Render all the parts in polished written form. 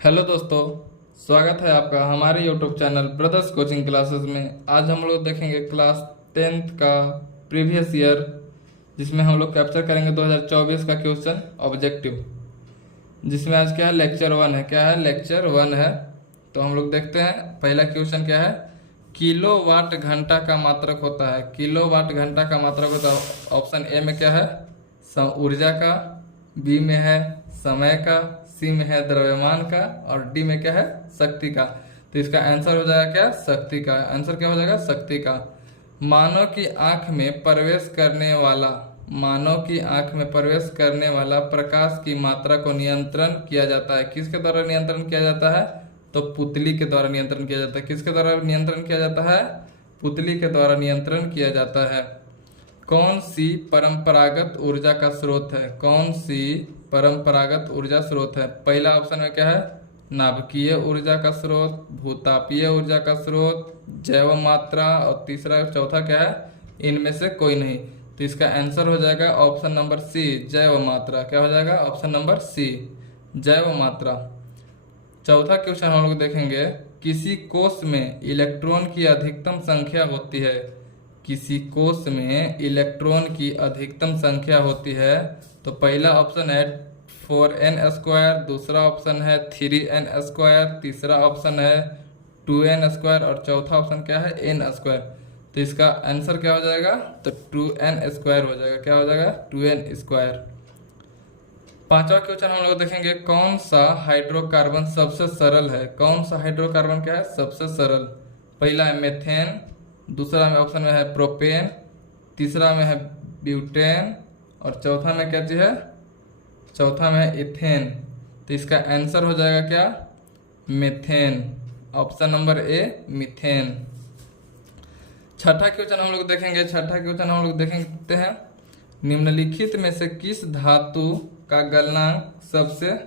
Hello दोस्तों, स्वागत है आपका हमारे YouTube channel brothers coaching classes में। आज हम लोग देखेंगे क्लास 10th का प्रीवियस ईयर, जिसमें हम लोग कैप्चर करेंगे 2024 का क्वेश्चन ऑब्जेक्टिव, जिसमें आज क्या है, लेक्चर 1 है। क्या है? लेक्चर 1 है। तो हम लोग देखते हैं पहला क्वेश्चन क्या है। किलोवाट घंटा का मात्रक होता है। किलोवाट घंटा का मात्रक होता है। ऑप्शन ए में क्या है, ऊर्जा का, बी में है समय का, सी में है द्रव्यमान का, और डी में क्या है, शक्ति का। तो इसका आंसर हो जाएगा क्या, शक्ति का। आंसर क्या हो जाएगा, शक्ति का। मानव की आंख में प्रवेश करने वाला मानव की आंख में प्रवेश करने वाला प्रकाश की मात्रा को नियंत्रण किया जाता है। किसके द्वारा नियंत्रण किया जाता है? तो पुतली के द्वारा नियंत्रण किया जाता है। किसके द्वारा नियंत्रण किया जाता है? पुतली के द्वारा नियंत्रण किया जाता है। कौन सी परंपरागत ऊर्जा का स्रोत है? कौन सी परंपरागत ऊर्जा स्रोत है? पहला ऑप्शन में क्या है, नाभिकीय ऊर्जा का स्रोत, भूतापीय ऊर्जा का स्रोत, जैव मात्रा, और तीसरा चौथा क्या है, इनमें से कोई नहीं। तो इसका आंसर हो जाएगा ऑप्शन नंबर सी, जैव मात्रा। क्या हो जाएगा? ऑप्शन नंबर सी, जैव मात्रा। चौथा क्वेश्चन हम लोग देखेंगे, किसी कोष में इलेक्ट्रॉन की अधिकतम संख्या होती है। किसी कोष में इलेक्ट्रॉन की अधिकतम संख्या होती है। तो पहला ऑप्शन है 4n², दूसरा ऑप्शन है 3n², तीसरा ऑप्शन है 2n², और चौथा ऑप्शन क्या है, n²। तो इसका आंसर क्या हो जाएगा, तो 2n² हो जाएगा। क्या हो जाएगा, 2n²। पांचवा क्वेश्चन हम लोग देखेंगे, कौन सा हाइड्रोकार्बन सबसे सरल है। कौन सा हाइड्रोकार्बन क्या है, सबसे सरल। पहला है मेथेन, दूसरा में ऑप्शन में है प्रोपेन, तीसरा में है ब्यूटेन, और चौथा में क्या चीज है, चौथा में है इथेन। तो इसका आंसर हो जाएगा क्या, methane. Option number A, methane. छठा क्वेश्चन हम लोग देखेंगे। छठा क्वेश्चन हम लोग देखते हैं, निम्नलिखित में से किस धातु का गलनांक सबसे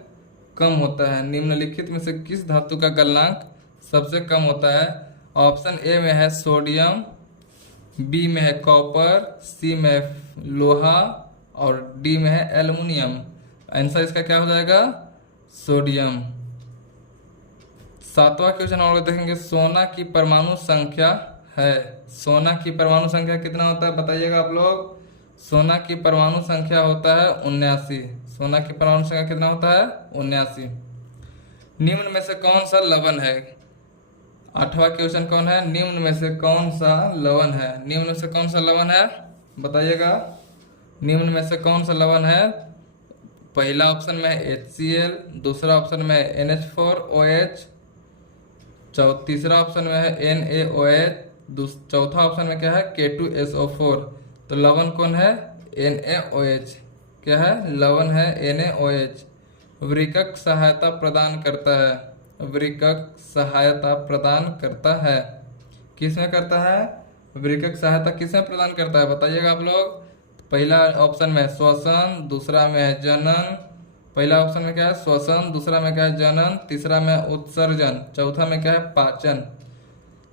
कम होता है। निम्नलिखित में से किस धातु का गलनांक सबसे कम होता है। ऑप्शन ए में है सोडियम, बी में है कॉपर, सी में है लोहा, और डी में है एल्युमिनियम। आंसर इसका क्या हो जाएगा, सोडियम। सातवां क्वेश्चन हम लोग देखेंगे, सोना की परमाणु संख्या है। सोना की परमाणु संख्या कितना होता है, बताइएगा आप लोग। सोना की परमाणु संख्या होता है 79। सोना की परमाणु संख्या कितना होता है, 79। निम्न में से कौन सा लवण है। आठवां क्वेश्चन कौन है, निम्न में से कौन सा लवण है। निम्न में से कौन सा लवण है, बताइएगा। निम्न में से कौन सा लवण है। पहला ऑप्शन में है HCl, दूसरा ऑप्शन में है NH4OH, तीसरा ऑप्शन में है NaOH, चौथा ऑप्शन में क्या है, K2SO4। तो लवण कौन है, NaOH। क्या है, लवण है NaOH। वृक्क सहायता प्रदान करता है। वृक्क सहायता प्रदान करता है। किस में करता है, वृक्क सहायता किस में प्रदान करता है, बताइएगा आप लोग। पहला ऑप्शन में है श्वसन, दूसरा में है जनन। पहला ऑप्शन में क्या है, श्वसन, दूसरा में क्या है, जनन, तीसरा में उत्सर्जन, चौथा में क्या है, पाचन।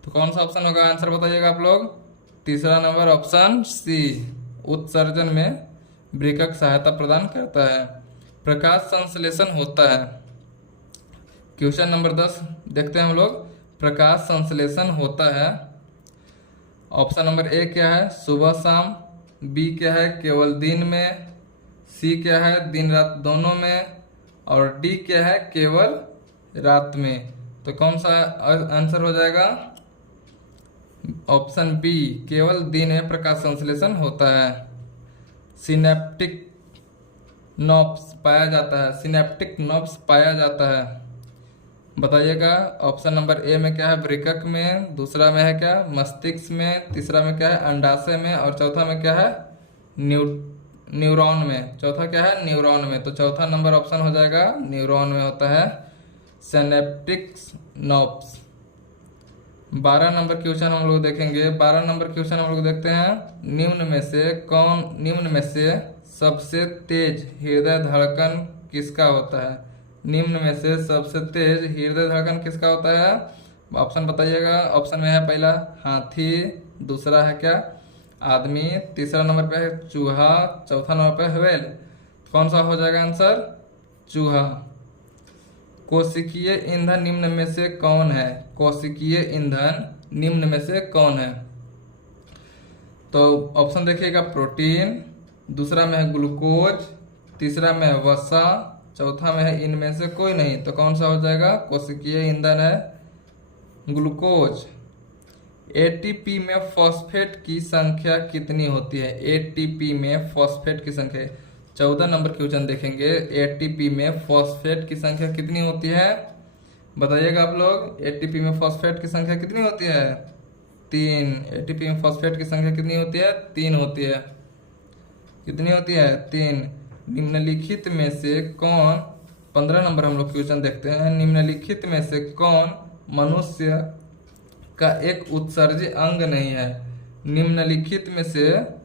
तो कौन सा ऑप्शन होगा, आंसर बताइएगा आप लोग। तीसरा नंबर ऑप्शन सी, उत्सर्जन में वृक्क सहायता प्रदान करता है। प्रकाश संश्लेषण होता है। क्वेश्चन नंबर 10 देखते हैं हम लोग, प्रकाश संश्लेषण होता है। ऑप्शन नंबर ए क्या है, सुबह शाम, बी क्या है, केवल दिन में, सी क्या है, दिन रात दोनों में, और डी क्या है, केवल रात में। तो कौन सा आंसर हो जाएगा, ऑप्शन बी, केवल दिन में प्रकाश संश्लेषण होता है। सिनेप्टिक नॉब्स पाया जाता है। सिनेप्टिक नॉब्स पाया जाता है, बताइएगा। ऑप्शन नंबर ए में क्या है, वृक्क में, दूसरा में है क्या, मस्तिष्क में, तीसरा में क्या है, अंडाशय में, और चौथा में क्या है, न्यूरॉन में। चौथा क्या है, न्यूरॉन में। तो चौथा नंबर ऑप्शन हो जाएगा, न्यूरॉन में होता है सिनेप्टिक नॉब्स। 12 नंबर क्वेश्चन हम लोग देखेंगे। 12 नंबर क्वेश्चन हम लोग देखते हैं, निम्न में से सबसे तेज हृदय धड़कन किसका होता है। निम्न में से सबसे तेज हृदय धड़कन किसका होता है, ऑप्शन बताइएगा। ऑप्शन में है पहला हाथी, दूसरा है क्या, आदमी, तीसरा नंबर पे है चूहा, चौथा नंबर पे है व्हेल। कौन सा हो जाएगा आंसर, चूहा। कोशिकीय ईंधन निम्न में से कौन है? कोशिकीय ईंधन निम्न में से कौन है? तो ऑप्शन देखिएगा, प्रोटीन, दूसरा में है ग्लूकोज, तीसरा में है वसा, चौथा में है इनमें से कोई नहीं। तो कौन सा हो जाएगा? कोशिकीय ईंधन है ग्लूकोज। एटीपी में फॉस्फेट की संख्या कितनी होती है? एटीपी में फॉस्फेट की संख्या 14 नंबर क्वेश्चन देखेंगे। एटीपी में फॉस्फेट की संख्या कितनी होती है? बताइएगा आप लोग। एटीपी में फॉस्फेट की संख्या कितनी होती है? 3। एटीपी में फॉस्फेट की संख्या कितनी होती है? 3 होती है। कितनी होती है? 3। निम्नलिखित में से कौन, 15 नंबर हम लोग क्वेश्चन देखते हैं। निम्नलिखित में से कौन मनुष्य का एक उत्सर्जी अंग नहीं है? निम्नलिखित में से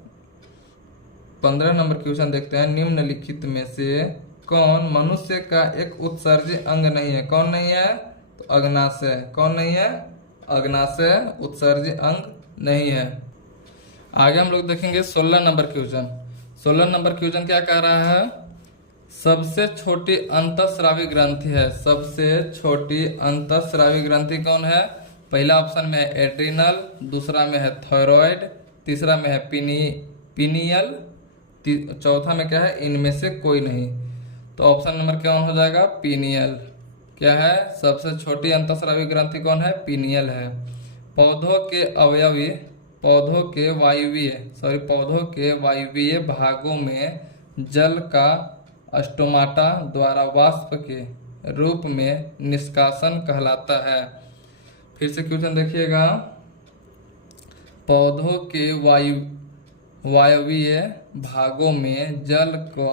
15 नंबर क्वेश्चन देखते हैं। निम्नलिखित में से कौन मनुष्य का एक उत्सर्जी अंग नहीं है? कौन नहीं है? तो अग्नाशय। कौन नहीं है? अग्नाशय उत्सर्जी अंग नहीं है। आगे हम लोग देखेंगे 16 नंबर क्वेश्चन। 16 नंबर क्वेश्चन क्या कह रहा है? सबसे छोटी अंतःस्रावी ग्रंथि है। सबसे छोटी अंतःस्रावी ग्रंथि कौन है? पहला ऑप्शन में है एड्रिनल, दूसरा में है थायराइड, तीसरा में है पिनियल, चौथा में क्या है? इनमें से कोई नहीं। तो ऑप्शन नंबर क्या हो जाएगा? पिनियल। क्या है? सबसे छोटी अंतःस्रावी ग्रंथि कौन है? पिनियल है। पौधों के वायवीय भागों में जल का स्टोमाटा द्वारा वाष्प के रूप में निष्कासन कहलाता है। फिर से क्वेश्चन देखिएगा। पौधों के वायवीय भागों में जल को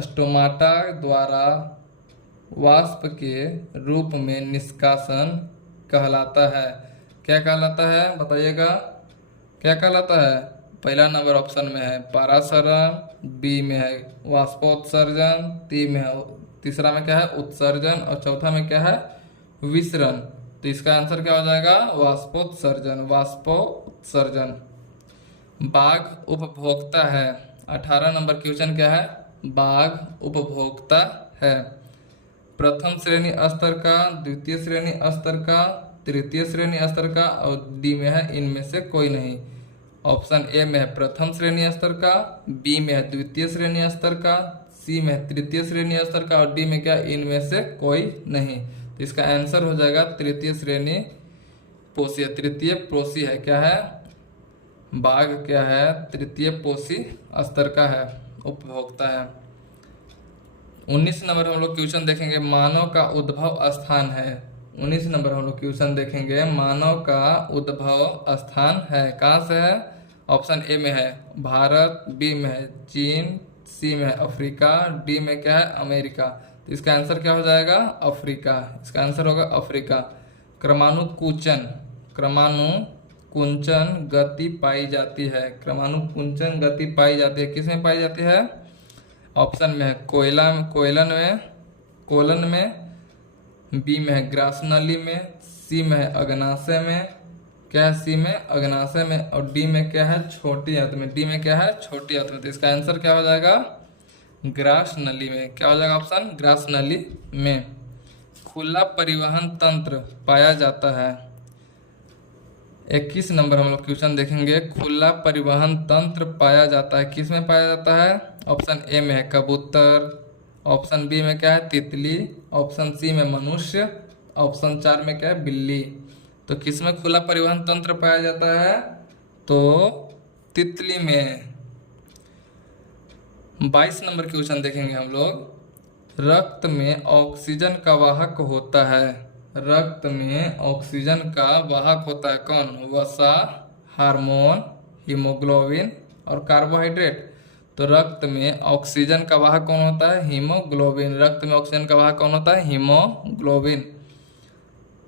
स्टोमाटा द्वारा वाष्प के रूप में निष्कासन कहलाता है। क्या कहलाता है? बताइएगा, क्या कहलाता है? पहला नंबर ऑप्शन में है परासरण, बी में है वाष्पोत्सर्जन, तीसरा में क्या है? उत्सर्जन, और चौथा में क्या है? विसरण। तो इसका आंसर क्या हो जाएगा? वाष्पोत्सर्जन। वाष्पोत्सर्जन। बाघ उपभोक्ता है। 18 नंबर क्वेश्चन क्या है? बाघ उपभोक्ता है। प्रथम श्रेणी स्तर का, द्वितीय श्रेणी स्तर का, तृतीय श्रेणी स्तर का, और डी में है इनमें से कोई नहीं। ऑप्शन ए में है प्रथम श्रेणी स्तर का, बी में है द्वितीय श्रेणी स्तर का, सी में है तृतीय श्रेणी स्तर का, और डी में क्या? इनमें से कोई नहीं। तो इसका आंसर हो जाएगा तृतीय श्रेणी पोषी। तृतीय पोषी है। क्या है? बाघ क्या है? तृतीय पोषी स्तर का है, उपभोक्ता है। 19 नंबर हम लोग क्वेश्चन देखेंगे। मानव का उद्भव स्थान है। 19 नंबर हम लोग क्वेश्चन देखेंगे। मानव का उद्भव स्थान है, कहाँ से है? ऑप्शन ए में है भारत, बी में है चीन, सी में है अफ्रीका, डी में क्या है? अमेरिका। तो इसका आंसर क्या हो जाएगा? अफ्रीका। इसका आंसर होगा अफ्रीका। क्रमानुकुंचन गति पाई जाती है। क्रमानुकुंचन गति पाई जाती है, किसमें पाई जाती है? ऑप्शन में है कोलन में, बी में है ग्रासनली में, सी में है अग्नाशय में, क्या है? सी में अग्नाशय में, और डी में क्या है? छोटी आंत में। डी में क्या है? छोटी आंत में। तो इसका आंसर क्या हो जाएगा? ग्रासनली में। क्या हो जाएगा ऑप्शन? ग्रासनली में। खुला परिवहन तंत्र पाया जाता है। 21 नंबर हम लोग क्वेश्चन देखेंगे। खुला परिवहन तंत्र पाया जाता है, किस में पाया जाता है? ऑप्शन ए में है कबूतर, ऑप्शन बी में क्या है? तितली, ऑप्शन सी में मनुष्य, ऑप्शन 4 में क्या है? बिल्ली। तो किस में खुला परिवहन तंत्र पाया जाता है? तो तितली में। 22 नंबर क्वेश्चन देखेंगे हम लोग। रक्त में ऑक्सीजन का वाहक होता है। रक्त में ऑक्सीजन का वाहक होता है कौन? वसा, हार्मोन, हीमोग्लोबिन और कार्बोहाइड्रेट। तो रक्त में ऑक्सीजन का वाहक कौन होता है? हीमोग्लोबिन। रक्त में ऑक्सीजन का वाहक कौन होता है? हीमोग्लोबिन।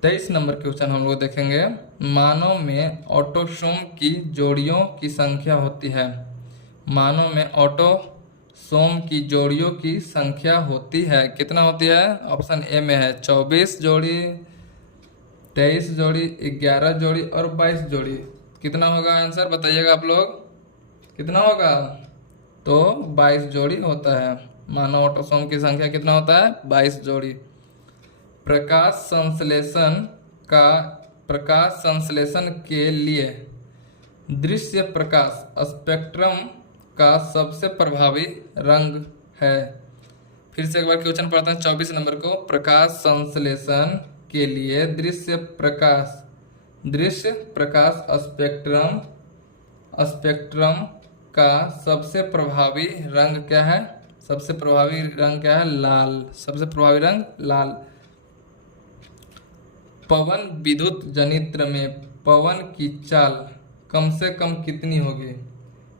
23 नंबर क्वेश्चन हम लोग देखेंगे। मानव में ऑटोसोम की जोड़ियों की संख्या होती है। मानव में ऑटोसोम की जोड़ियों की संख्या होती है, कितना होती है? ऑप्शन ए में है 24 जोड़ी, 23 जोड़ी, 11 जोड़ी और 22 जोड़ी। कितना होगा आंसर? बताइएगा आप लोग, कितना होगा? तो 22 जोड़ी होता है। मानव ऑटोसोम की संख्या कितना होता है? 22 जोड़ी। प्रकाश संश्लेषण के लिए दृश्य प्रकाश स्पेक्ट्रम का सबसे प्रभावी रंग है। फिर से एक बार क्वेश्चन पढ़ते हैं 24 नंबर को। प्रकाश संश्लेषण के लिए दृश्य प्रकाश स्पेक्ट्रम का सबसे प्रभावी रंग क्या है? सबसे प्रभावी रंग क्या है? लाल। सबसे प्रभावी रंग लाल। पवन विद्युत जनित्र में पवन की चाल कम से कम कितनी होगी?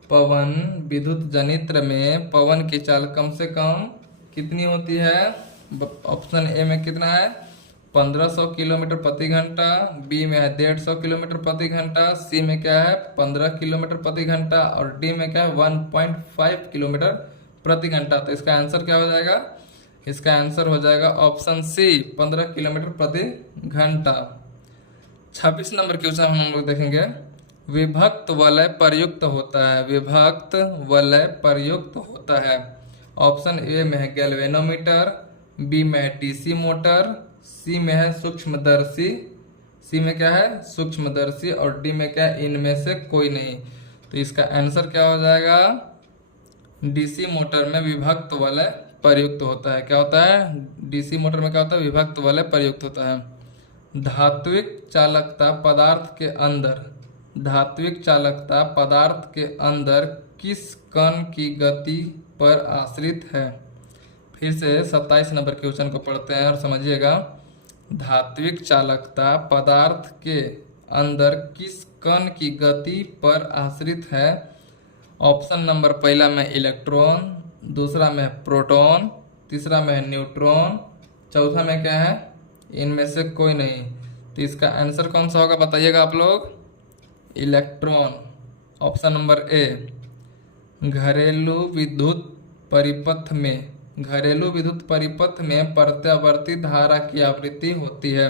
पवन विद्युत जनित्र में पवन की चाल कम से कम कितनी होती है? ऑप्शन ए में कितना है? 1500 किलोमीटर प्रति घंटा, बी में है 150 किलोमीटर प्रति घंटा, सी में क्या है 15 किलोमीटर प्रति घंटा और डी में क्या है 1.5 किलोमीटर प्रति घंटा। तो इसका आंसर क्या हो जाएगा? इसका आंसर हो जाएगा ऑप्शन सी 15 किलोमीटर प्रति घंटा। 26 नंबर क्वेश्चन हम लोग देखेंगे। विभक्त वलय प्रयुक्त होता है। विभक्त वलय प्रयुक्त होता है। ऑप्शन ए में है गैल्वेनोमीटर, बी में है डीसी मोटर, सी में है सूक्ष्मदर्शी, सी में क्या है सूक्ष्मदर्शी और डी में क्या है इनमें से कोई नहीं। तो इसका आंसर क्या हो जाएगा? डीसी मोटर में विभक्त वलय प्रयुक्त होता है। क्या होता है? डीसी मोटर में क्या होता है? विभक्त वलय प्रयुक्त होता है। धात्विक चालकता पदार्थ के अंदर किस कण की गति पर आश्रित है? फिर से 27 नंबर क्वेश्चन को पढ़ते हैं और समझिएगा। धात्विक चालकता पदार्थ के अंदर किस कण की गति पर आश्रित है? ऑप्शन नंबर पहला में इलेक्ट्रॉन, दूसरा में प्रोटॉन, तीसरा में न्यूट्रॉन, चौथा में क्या है इनमें से कोई नहीं। तो इसका आंसर कौन सा होगा बताइएगा आप लोग? इलेक्ट्रॉन। Option number A. घरेलू विद्युत परिपथ में प्रत्यावर्ती धारा की आवृत्ति होती है।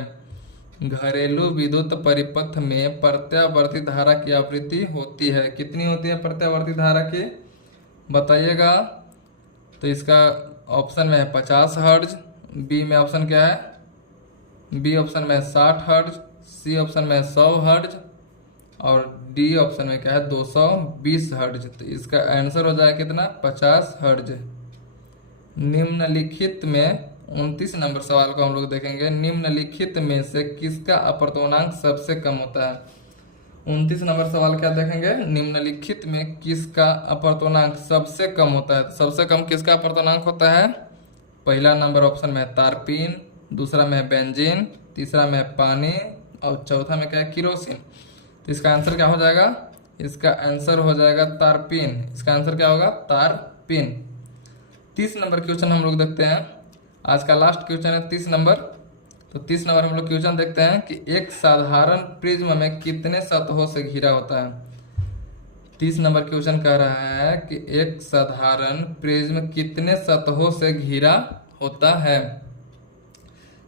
घरेलू विद्युत परिपथ में प्रत्यावर्ती धारा की आवृत्ति होती है। कितनी होती है प्रत्यावर्ती धारा की बताइएगा? तो इसका ऑप्शन में है 50 हर्ट्ज, बी में ऑप्शन क्या है? बी ऑप्शन में है 60 हर्ट्ज, सी ऑप्शन में है 100 हर्ट्ज और डी ऑप्शन में क्या है 220 हर्ट्ज। तो इसका आंसर हो जाएगा कितना? 50 हर्ट्ज। निम्नलिखित में 29 नंबर सवाल को हम लोग देखेंगे। निम्नलिखित में से किसका अपवर्तनांक सबसे कम होता है? 29 नंबर सवाल क्या देखेंगे? निम्नलिखित में किसका अपवर्तनांक सबसे कम होता है? सबसे कम किसका अपवर्तनांक होता है? पहला नंबर ऑप्शन में है तारपीन, दूसरा में है बेंजीन, तीसरा में है पानी और चौथा में क्या है किरोसिन। तो इसका आंसर क्या हो जाएगा? इसका आंसर हो जाएगा तारपीन। इसका आंसर क्या होगा? तारपीन। 30 नंबर क्वेश्चन हम लोग देखते हैं। आज का लास्ट क्वेश्चन है 30 नंबर। तो 30 नंबर हम लोग क्वेश्चन देखते हैं कि एक साधारण प्रिज्म में कितने सतहों से घिरा होता है? 30 नंबर क्वेश्चन कह रहा है कि एक साधारण प्रिज्म कितने सतहों से घिरा होता है?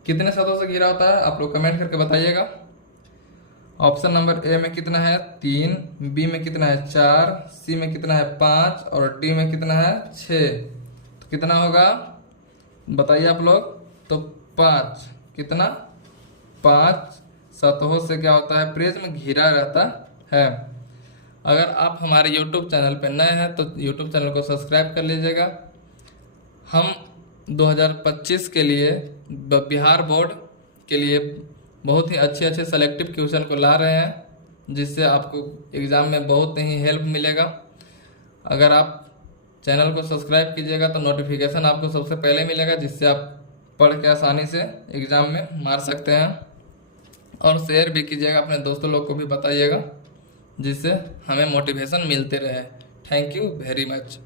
कितने सतहों से घिरा होता है आप लोग कमेंट करके बताइएगा। ऑप्शन नंबर ए में कितना है 3, बी में कितना है 4, सी में कितना है 5 और डी में कितना है 6। तो कितना होगा बताइए आप लोग? तो 5। कितना? 5 सतहों से क्या होता है प्रिज्म घिरा रहता है। अगर आप हमारे YouTube चैनल पर नए हैं तो YouTube चैनल को सब्सक्राइब कर लीजिएगा। हम 2025 के लिए बिहार बोर्ड के लिए बहुत ही अच्छे सेलेक्टिव क्वेश्चन को ला रहे हैं, जिससे आपको एग्ज़ाम में बहुत ही हेल्प मिलेगा। अगर आप चैनल को सब्सक्राइब कीजिएगा तो नोटिफिकेशन आपको सबसे पहले मिलेगा, जिससे आप पढ़ के आसानी से एग्ज़ाम में मार सकते हैं। और शेयर भी कीजिएगा, अपने दोस्तों लोग को भी बताइएगा, जिससे हमें मोटिवेशन मिलते रहे। Thank you very much.